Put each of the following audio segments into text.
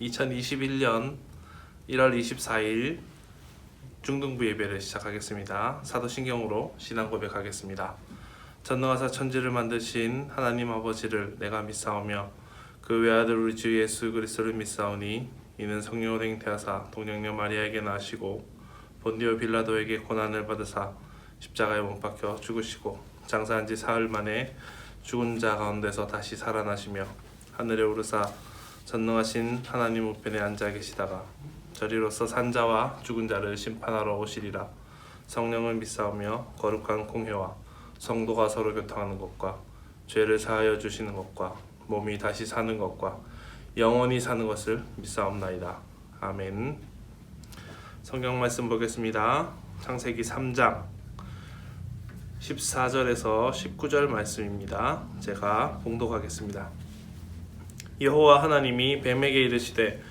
2021년 1월 24일 중등부 예배를 시작하겠습니다. 사도신경으로 신앙 고백하겠습니다. 전능하사 천지를 만드신 하나님 아버지를 내가 믿사오며 그 외아들 우리 주 예수 그리스도를 믿사오니 이는 성령으로 잉태하사 동정녀 마리아에게 나시고 본디오 빌라도에게 고난을 받으사 십자가에 못 박혀 죽으시고 장사한 지 사흘 만에 죽은 자 가운데서 다시 살아나시며 하늘에 오르사 전능하신 하나님 우편에 앉아 계시다가 저리로서 산자와 죽은 자를 심판하러 오시리라. 성령을 믿사오며 거룩한 공회와 성도가 서로 교통하는 것과 죄를 사하여 주시는 것과 몸이 다시 사는 것과 영원히 사는 것을 믿사옵나이다. 아멘. 성경 말씀 보겠습니다. 창세기 3장 14절에서 19절 말씀입니다. 제가 봉독하겠습니다. 여호와 하나님이 뱀에게 이르시되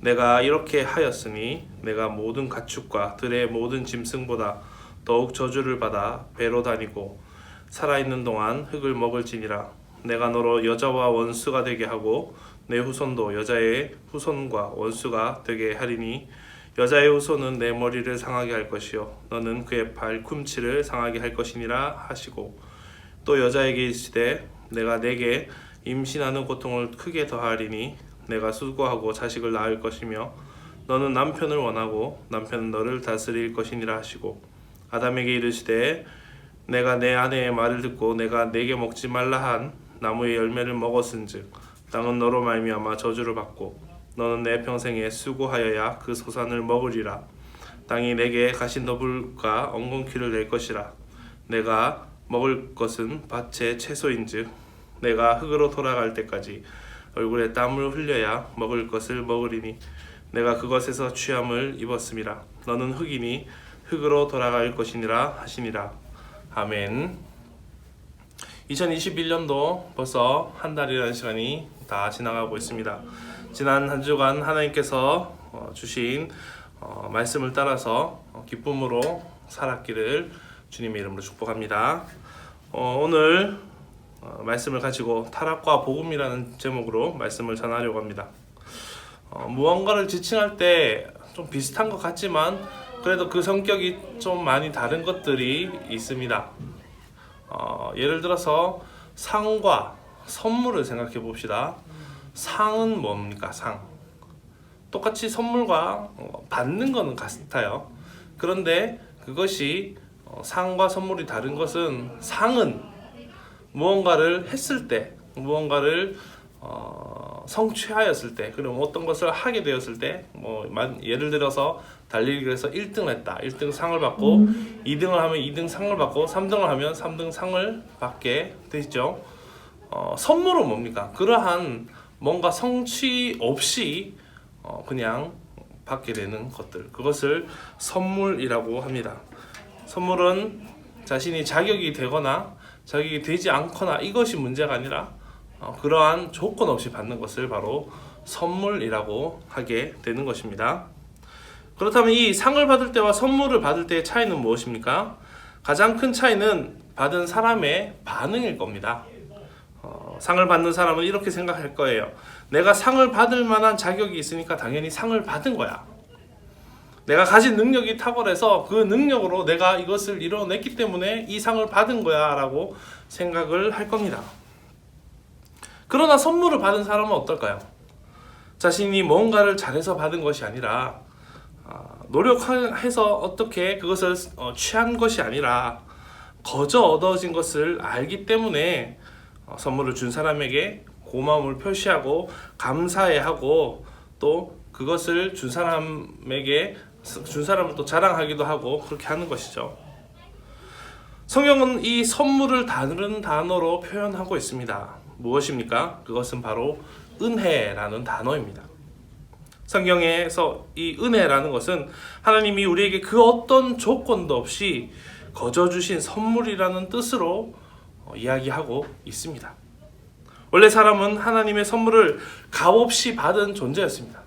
내가 이렇게 하였으니 내가 모든 가축과 들의 모든 짐승보다 더욱 저주를 받아 배로 다니고 살아있는 동안 흙을 먹을지니라. 내가 너로 여자와 원수가 되게 하고 내 후손도 여자의 후손과 원수가 되게 하리니 여자의 후손은 내 머리를 상하게 할 것이요 너는 그의 발꿈치를 상하게 할 것이니라 하시고 또 여자에게 이르시되 내가 내게 임신하는 고통을 크게 더하리니 내가 수고하고 자식을 낳을 것이며 너는 남편을 원하고 남편은 너를 다스릴 것이니라 하시고 아담에게 이르시되 내가 내 아내의 말을 듣고 내가 내게 먹지 말라 한 나무의 열매를 먹었은즉 땅은 너로 말미암아 저주를 받고 너는 내 평생에 수고하여야 그 소산을 먹으리라. 땅이 내게 가시너불과 엉겅퀴를 낼 것이라. 내가 먹을 것은 밭의 채소인즉 내가 흙으로 돌아갈 때까지 얼굴에 땀을 흘려야 먹을 것을 먹으리니 내가 그것에서 취함을 입었음이라. 너는 흙이니 흙으로 돌아갈 것이니라 하시니라. 아멘. 2021년도 벌써 한 달이라는 시간이 다 지나가고 있습니다. 지난 한 주간 하나님께서 주신 말씀을 따라서 기쁨으로 살았기를 주님의 이름으로 축복합니다. 오늘 말씀을 가지고 타락과 복음이라는 제목으로 말씀을 전하려고 합니다. 무언가를 지칭할 때 좀 비슷한 것 같지만 그래도 그 성격이 좀 많이 다른 것들이 있습니다. 예를 들어서 상과 선물을 생각해 봅시다. 상은 뭡니까? 상. 똑같이 선물과 받는 거는 같아요. 그런데 그것이 상과 선물이 다른 것은 상은 무언가를 했을 때, 무언가를 성취하였을 때, 그리고 어떤 것을 하게 되었을 때, 예를 들어서 달리기를 해서 1등을 했다. 1등 상을 받고 2등을 하면 2등 상을 받고 3등을 하면 3등 상을 받게 되죠. 선물은 뭡니까? 그러한 뭔가 성취 없이 그냥 받게 되는 것들, 그것을 선물이라고 합니다. 선물은 자신이 자격이 되거나 자격이 되지 않거나 이것이 문제가 아니라 그러한 조건 없이 받는 것을 바로 선물이라고 하게 되는 것입니다. 그렇다면 이 상을 받을 때와 선물을 받을 때의 차이는 무엇입니까? 가장 큰 차이는 받은 사람의 반응일 겁니다. 상을 받는 사람은 이렇게 생각할 거예요. 내가 상을 받을 만한 자격이 있으니까 당연히 상을 받은 거야. 내가 가진 능력이 탁월해서 그 능력으로 내가 이것을 이뤄냈기 때문에 이 상을 받은 거야 라고 생각을 할 겁니다. 그러나 선물을 받은 사람은 어떨까요? 자신이 뭔가를 잘해서 받은 것이 아니라 노력해서 어떻게 그것을 취한 것이 아니라 거저 얻어진 것을 알기 때문에 선물을 준 사람에게 고마움을 표시하고 감사해하고 또 그것을 준 사람을 또 자랑하기도 하고 그렇게 하는 것이죠. 성경은 이 선물을 다른 단어로 표현하고 있습니다. 무엇입니까? 그것은 바로 은혜라는 단어입니다. 성경에서 이 은혜라는 것은 하나님이 우리에게 그 어떤 조건도 없이 거저 주신 선물이라는 뜻으로 이야기하고 있습니다. 원래 사람은 하나님의 선물을 값없이 받은 존재였습니다.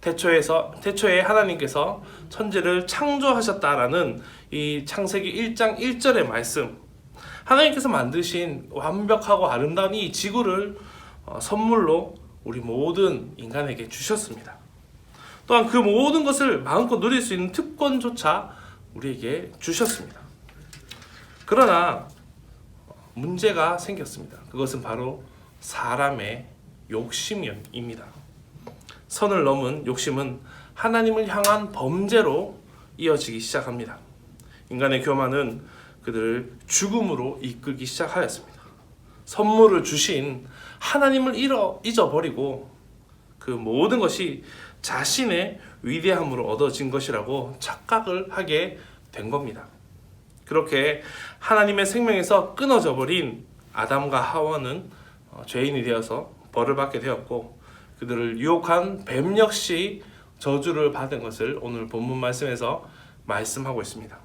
태초에 하나님께서 천지를 창조하셨다라는 이 창세기 1장 1절의 말씀, 하나님께서 만드신 완벽하고 아름다운 이 지구를 선물로 우리 모든 인간에게 주셨습니다. 또한 그 모든 것을 마음껏 누릴 수 있는 특권조차 우리에게 주셨습니다. 그러나 문제가 생겼습니다. 그것은 바로 사람의 욕심입니다. 선을 넘은 욕심은 하나님을 향한 범죄로 이어지기 시작합니다. 인간의 교만은 그들을 죽음으로 이끌기 시작하였습니다. 선물을 주신 하나님을 잊어버리고 그 모든 것이 자신의 위대함으로 얻어진 것이라고 착각을 하게 된 겁니다. 그렇게 하나님의 생명에서 끊어져 버린 아담과 하와는 죄인이 되어서 벌을 받게 되었고, 그들을 유혹한 뱀 역시 저주를 받은 것을 오늘 본문 말씀에서 말씀하고 있습니다.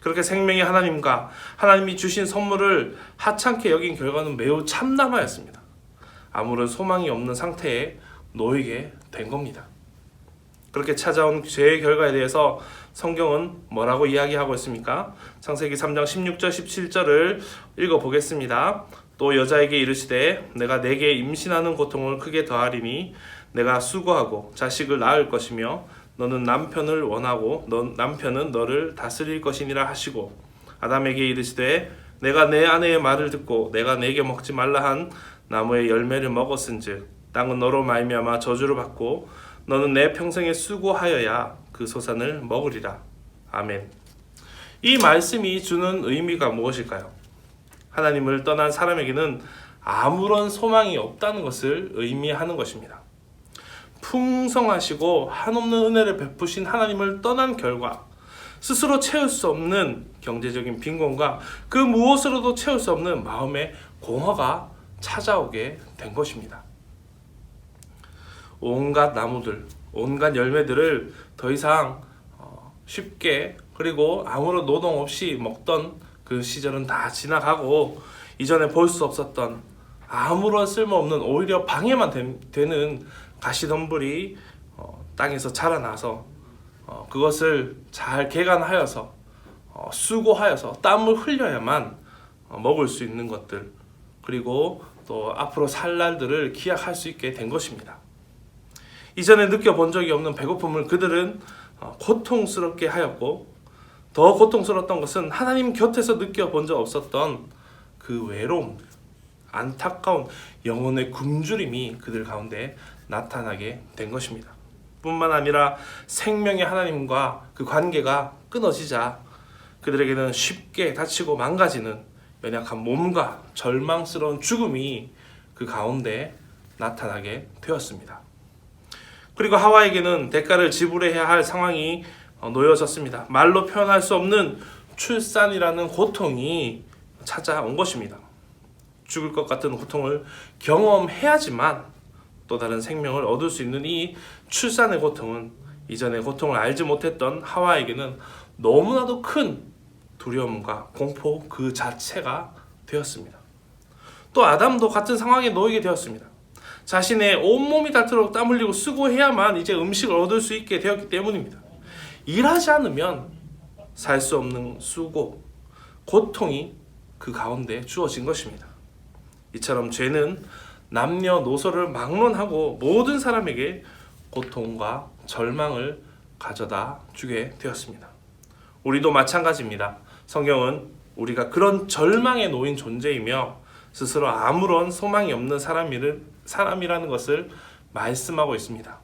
그렇게 생명의 하나님과 하나님이 주신 선물을 하찮게 여긴 결과는 매우 참담하였습니다. 아무런 소망이 없는 상태에 놓이게 된 겁니다. 그렇게 찾아온 죄의 결과에 대해서 성경은 뭐라고 이야기하고 있습니까? 창세기 3장 16절 17절을 읽어보겠습니다. 또 여자에게 이르시되 내가 내게 임신하는 고통을 크게 더하리니 내가 수고하고 자식을 낳을 것이며 너는 남편을 원하고 남편은 너를 다스릴 것이니라 하시고, 아담에게 이르시되 내가 내 아내의 말을 듣고 내가 내게 먹지 말라 한 나무의 열매를 먹었은즉 땅은 너로 말미암아 저주를 받고 너는 내 평생에 수고하여야 그 소산을 먹으리라. 아멘. 이 말씀이 주는 의미가 무엇일까요? 하나님을 떠난 사람에게는 아무런 소망이 없다는 것을 의미하는 것입니다. 풍성하시고 한없는 은혜를 베푸신 하나님을 떠난 결과 스스로 채울 수 없는 경제적인 빈곤과 그 무엇으로도 채울 수 없는 마음의 공허가 찾아오게 된 것입니다. 온갖 나무들, 온갖 열매들을 더 이상 쉽게 그리고 아무런 노동 없이 먹던 그 시절은 다 지나가고, 이전에 볼 수 없었던 아무런 쓸모없는 오히려 방해만 되는 가시덤불이 땅에서 자라나서 그것을 잘 개간하여서 수고하여서 땀을 흘려야만 먹을 수 있는 것들, 그리고 또 앞으로 살 날들을 기약할 수 있게 된 것입니다. 이전에 느껴본 적이 없는 배고픔을 그들은 고통스럽게 하였고, 더 고통스러웠던 것은 하나님 곁에서 느껴본 적 없었던 그 외로움, 안타까운 영혼의 굶주림이 그들 가운데 나타나게 된 것입니다. 뿐만 아니라 생명의 하나님과 그 관계가 끊어지자 그들에게는 쉽게 다치고 망가지는 연약한 몸과 절망스러운 죽음이 그 가운데 나타나게 되었습니다. 그리고 하와에게는 대가를 지불해야 할 상황이 놓여졌습니다. 말로 표현할 수 없는 출산이라는 고통이 찾아온 것입니다. 죽을 것 같은 고통을 경험해야지만 또 다른 생명을 얻을 수 있는 이 출산의 고통은 이전의 고통을 알지 못했던 하와에게는 너무나도 큰 두려움과 공포 그 자체가 되었습니다. 또 아담도 같은 상황에 놓이게 되었습니다. 자신의 온몸이 닳도록 땀 흘리고 수고해야만 이제 음식을 얻을 수 있게 되었기 때문입니다. 일하지 않으면 살 수 없는 수고, 고통이 그 가운데 주어진 것입니다. 이처럼 죄는 남녀노소를 막론하고 모든 사람에게 고통과 절망을 가져다 주게 되었습니다. 우리도 마찬가지입니다. 성경은 우리가 그런 절망에 놓인 존재이며 스스로 아무런 소망이 없는 사람이라는 것을 말씀하고 있습니다.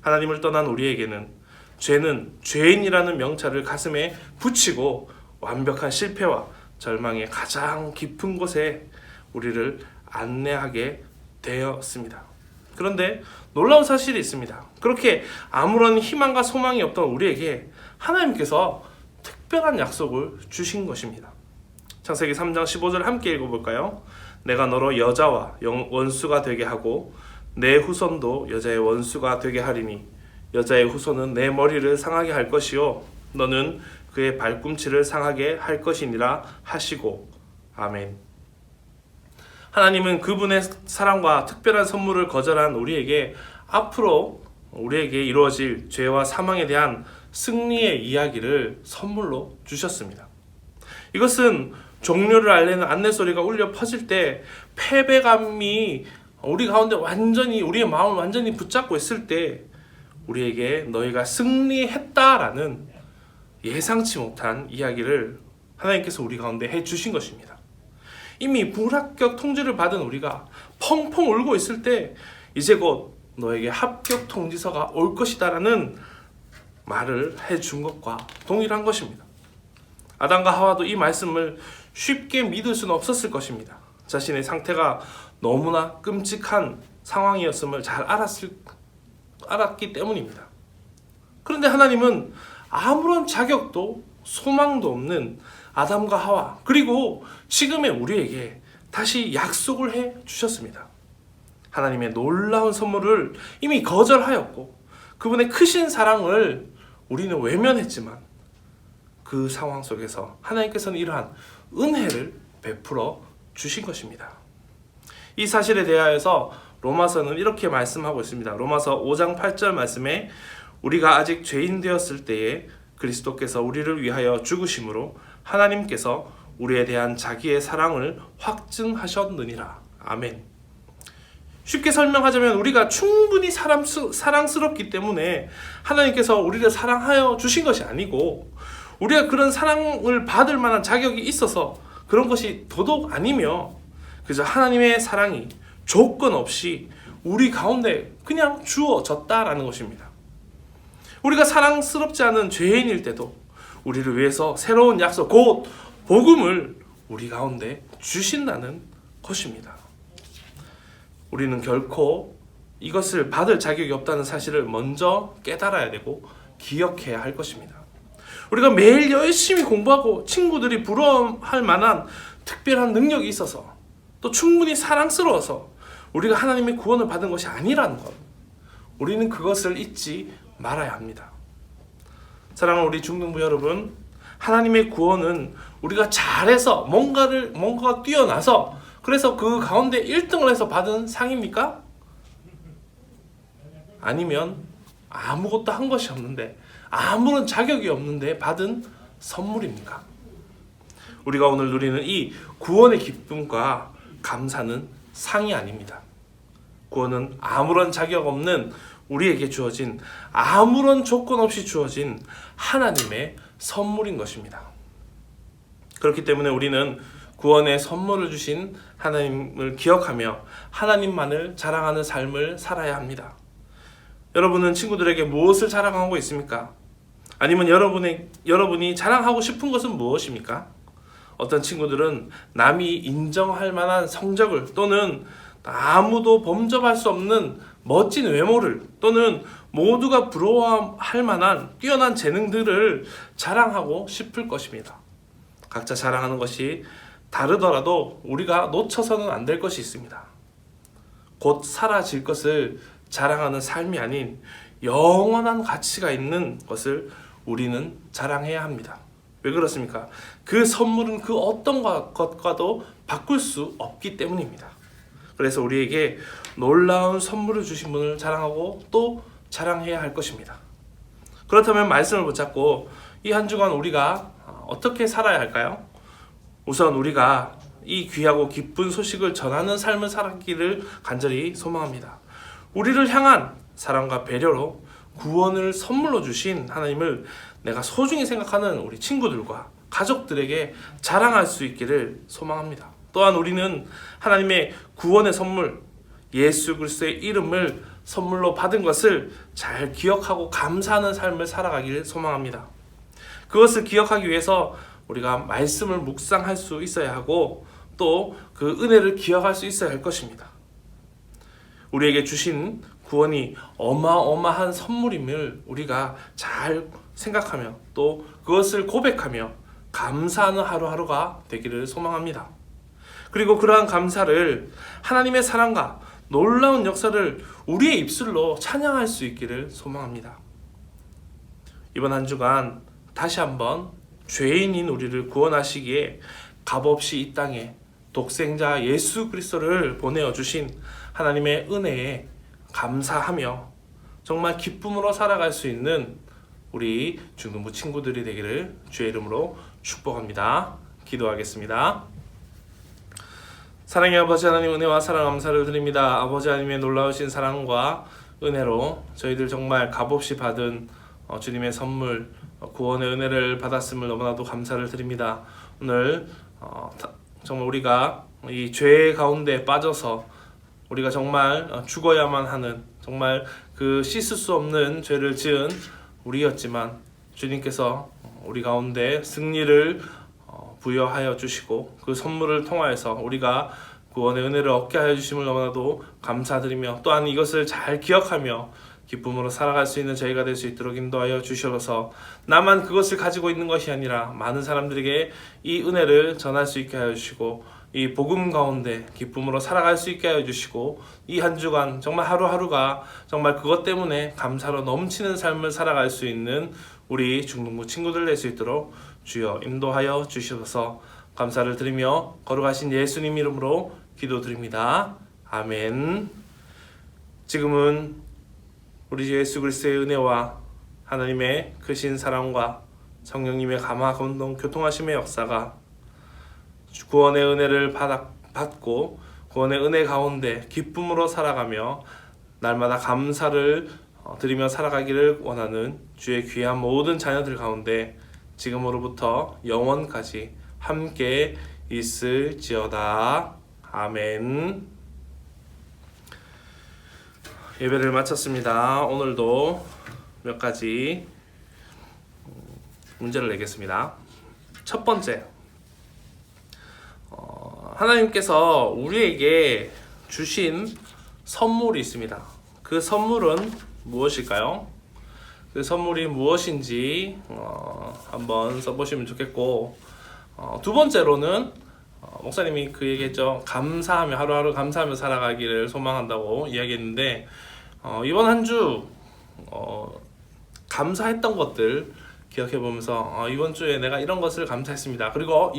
하나님을 떠난 우리에게는 죄는 죄인이라는 명찰을 가슴에 붙이고 완벽한 실패와 절망의 가장 깊은 곳에 우리를 안내하게 되었습니다. 그런데 놀라운 사실이 있습니다. 그렇게 아무런 희망과 소망이 없던 우리에게 하나님께서 특별한 약속을 주신 것입니다. 창세기 3장 15절 함께 읽어볼까요? 내가 너로 여자와 원수가 되게 하고 내 후손도 여자의 원수가 되게 하리니 여자의 후손은 내 머리를 상하게 할 것이요 너는 그의 발꿈치를 상하게 할 것이니라 하시고. 아멘. 하나님은 그분의 사랑과 특별한 선물을 거절한 우리에게 앞으로 우리에게 이루어질 죄와 사망에 대한 승리의 이야기를 선물로 주셨습니다. 이것은 종료를 알리는 안내소리가 울려 퍼질 때 패배감이 우리 가운데 완전히 우리의 마음을 완전히 붙잡고 있을 때 우리에게 너희가 승리했다라는 예상치 못한 이야기를 하나님께서 우리 가운데 해주신 것입니다. 이미 불합격 통지를 받은 우리가 펑펑 울고 있을 때 이제 곧 너에게 합격 통지서가 올 것이다라는 말을 해준 것과 동일한 것입니다. 아담과 하와도 이 말씀을 쉽게 믿을 수는 없었을 것입니다. 자신의 상태가 너무나 끔찍한 상황이었음을 잘 알았기 때문입니다. 그런데 하나님은 아무런 자격도 소망도 없는 아담과 하와 그리고 지금의 우리에게 다시 약속을 해 주셨습니다. 하나님의 놀라운 선물을 이미 거절하였고 그분의 크신 사랑을 우리는 외면했지만 그 상황 속에서 하나님께서는 이러한 은혜를 베풀어 주신 것입니다. 이 사실에 대하여서 로마서는 이렇게 말씀하고 있습니다. 로마서 5장 8절 말씀에 우리가 아직 죄인 되었을 때에 그리스도께서 우리를 위하여 죽으심으로 하나님께서 우리에 대한 자기의 사랑을 확증하셨느니라. 아멘. 쉽게 설명하자면 우리가 충분히 사랑스럽기 때문에 하나님께서 우리를 사랑하여 주신 것이 아니고 우리가 그런 사랑을 받을 만한 자격이 있어서 그런 것이 도덕 아니며 그저 하나님의 사랑이 조건 없이 우리 가운데 그냥 주어졌다라는 것입니다. 우리가 사랑스럽지 않은 죄인일 때도 우리를 위해서 새로운 약속, 곧 복음을 우리 가운데 주신다는 것입니다. 우리는 결코 이것을 받을 자격이 없다는 사실을 먼저 깨달아야 되고 기억해야 할 것입니다. 우리가 매일 열심히 공부하고 친구들이 부러워할 만한 특별한 능력이 있어서 또 충분히 사랑스러워서 우리가 하나님의 구원을 받은 것이 아니라는 것, 우리는 그것을 잊지 말아야 합니다. 사랑하는 우리 중등부 여러분, 하나님의 구원은 우리가 잘해서 뭔가가 뛰어나서 그래서 그 가운데 1등을 해서 받은 상입니까? 아니면 아무것도 한 것이 없는데 아무런 자격이 없는데 받은 선물입니까? 우리가 오늘 누리는 이 구원의 기쁨과 감사는 상이 아닙니다. 구원은 아무런 자격 없는 우리에게 주어진, 아무런 조건 없이 주어진 하나님의 선물인 것입니다. 그렇기 때문에 우리는 구원의 선물을 주신 하나님을 기억하며 하나님만을 자랑하는 삶을 살아야 합니다. 여러분은 친구들에게 무엇을 자랑하고 있습니까? 아니면 여러분이 자랑하고 싶은 것은 무엇입니까? 어떤 친구들은 남이 인정할 만한 성적을 또는 아무도 범접할 수 없는 멋진 외모를 또는 모두가 부러워할 만한 뛰어난 재능들을 자랑하고 싶을 것입니다. 각자 자랑하는 것이 다르더라도 우리가 놓쳐서는 안 될 것이 있습니다. 곧 사라질 것을 자랑하는 삶이 아닌 영원한 가치가 있는 것을 우리는 자랑해야 합니다. 왜 그렇습니까? 그 선물은 그 어떤 것과도 바꿀 수 없기 때문입니다. 그래서 우리에게 놀라운 선물을 주신 분을 자랑하고 또 자랑해야 할 것입니다. 그렇다면 말씀을 붙잡고 이 한 주간 우리가 어떻게 살아야 할까요? 우선 우리가 이 귀하고 기쁜 소식을 전하는 삶을 살기를 간절히 소망합니다. 우리를 향한 사랑과 배려로 구원을 선물로 주신 하나님을 내가 소중히 생각하는 우리 친구들과 가족들에게 자랑할 수 있기를 소망합니다. 또한 우리는 하나님의 구원의 선물, 예수 그리스도의 이름을 선물로 받은 것을 잘 기억하고 감사하는 삶을 살아가기를 소망합니다. 그것을 기억하기 위해서 우리가 말씀을 묵상할 수 있어야 하고 또 그 은혜를 기억할 수 있어야 할 것입니다. 우리에게 주신 구원이 어마어마한 선물임을 우리가 잘 생각하며 또 그것을 고백하며 감사하는 하루하루가 되기를 소망합니다. 그리고 그러한 감사를 하나님의 사랑과 놀라운 역사를 우리의 입술로 찬양할 수 있기를 소망합니다. 이번 한 주간 다시 한번 죄인인 우리를 구원하시기에 값없이 이 땅에 독생자 예수 그리스도를 보내어 주신 하나님의 은혜에 감사하며 정말 기쁨으로 살아갈 수 있는 우리 중등부 친구들이 되기를 주의 이름으로 축복합니다. 기도하겠습니다. 사랑의 아버지 하나님, 은혜와 사랑 감사를 드립니다. 아버지 하나님의 놀라우신 사랑과 은혜로 저희들 정말 값없이 받은 주님의 선물, 구원의 은혜를 받았음을 너무나도 감사를 드립니다. 오늘 정말 우리가 이 죄 가운데 빠져서 우리가 정말 죽어야만 하는, 정말 그 씻을 수 없는 죄를 지은 우리였지만 주님께서 우리 가운데 승리를 부여하여 주시고 그 선물을 통하여서 우리가 구원의 은혜를 얻게 하여 주심을 너무나도 감사드리며, 또한 이것을 잘 기억하며 기쁨으로 살아갈 수 있는 저희가 될 수 있도록 인도하여 주셔서 나만 그것을 가지고 있는 것이 아니라 많은 사람들에게 이 은혜를 전할 수 있게 하여 주시고, 이 복음 가운데 기쁨으로 살아갈 수 있게 하여 주시고, 이 한 주간 정말 하루하루가 정말 그것 때문에 감사로 넘치는 삶을 살아갈 수 있는 우리 중동부 친구들 될 수 있도록 주여 인도하여 주셔서 감사를 드리며 거룩하신 예수님 이름으로 기도드립니다. 아멘. 지금은 우리 주 예수 그리스도의 은혜와 하나님의 크신 사랑과 성령님의 감화 감동 교통하심의 역사가 구원의 은혜를 받고 구원의 은혜 가운데 기쁨으로 살아가며 날마다 감사를 드리며 살아가기를 원하는 주의 귀한 모든 자녀들 가운데 지금으로부터 영원까지 함께 있을지어다. 아멘. 예배를 마쳤습니다. 오늘도 몇 가지 문제를 내겠습니다. 첫 번째, 하나님께서 우리에게 주신 선물이 있습니다. 그 선물은 무엇일까요? 그 선물이 무엇인지 한번 써보시면 좋겠고, 두 번째로는 목사님이 그 얘기했죠. 감사하며, 하루하루 감사하며 살아가기를 소망한다고 이야기했는데, 이번 한 주 감사했던 것들 기억해보면서 이번 주에 내가 이런 것을 감사했습니다. 그리고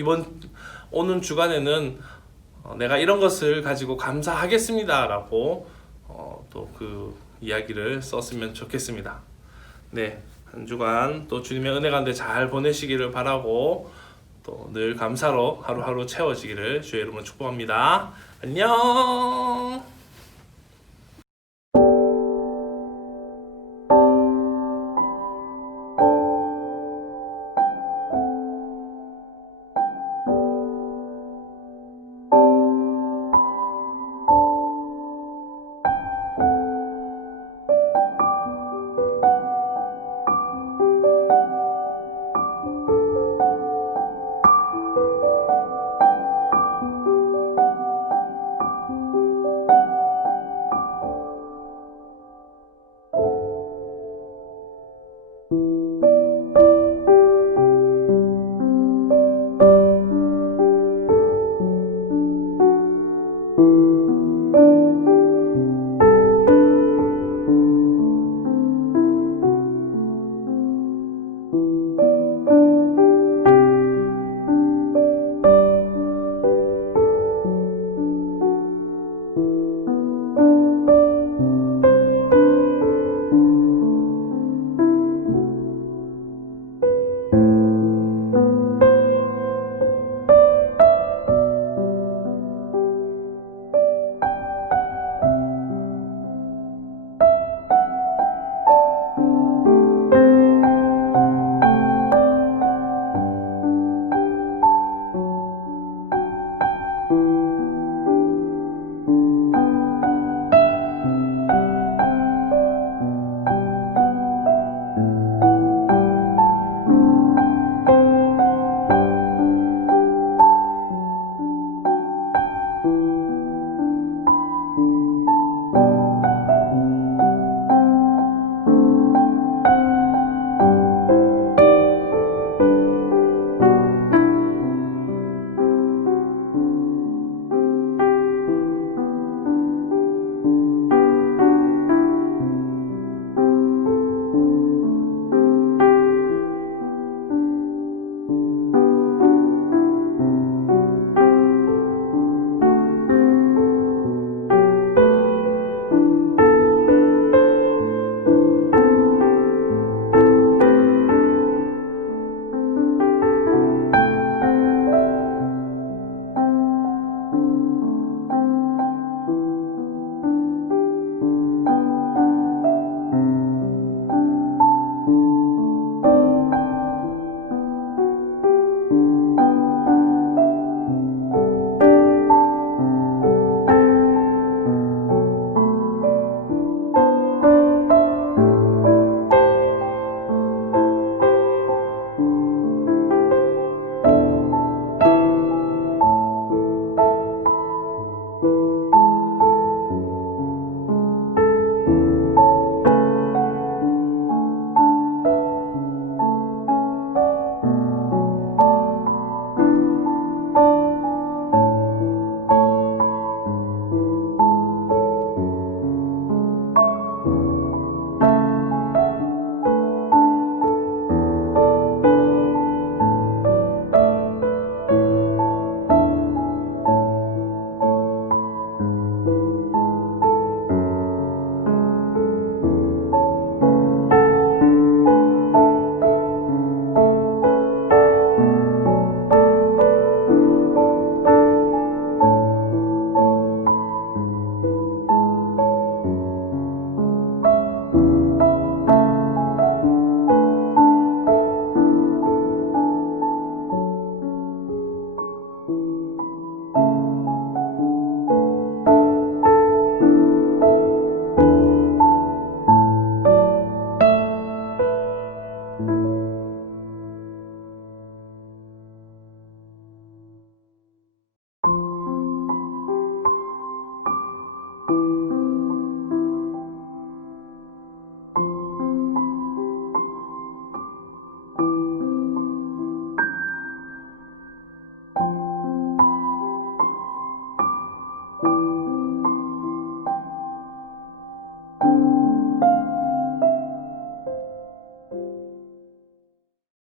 오는 주간에는 내가 이런 것을 가지고 감사하겠습니다 라고 또 그 이야기를 썼으면 좋겠습니다. 네, 한 주간 또 주님의 은혜 가운데 잘 보내시기를 바라고, 또 늘 감사로 하루하루 채워지기를 주의 이름으로 축복합니다. 안녕.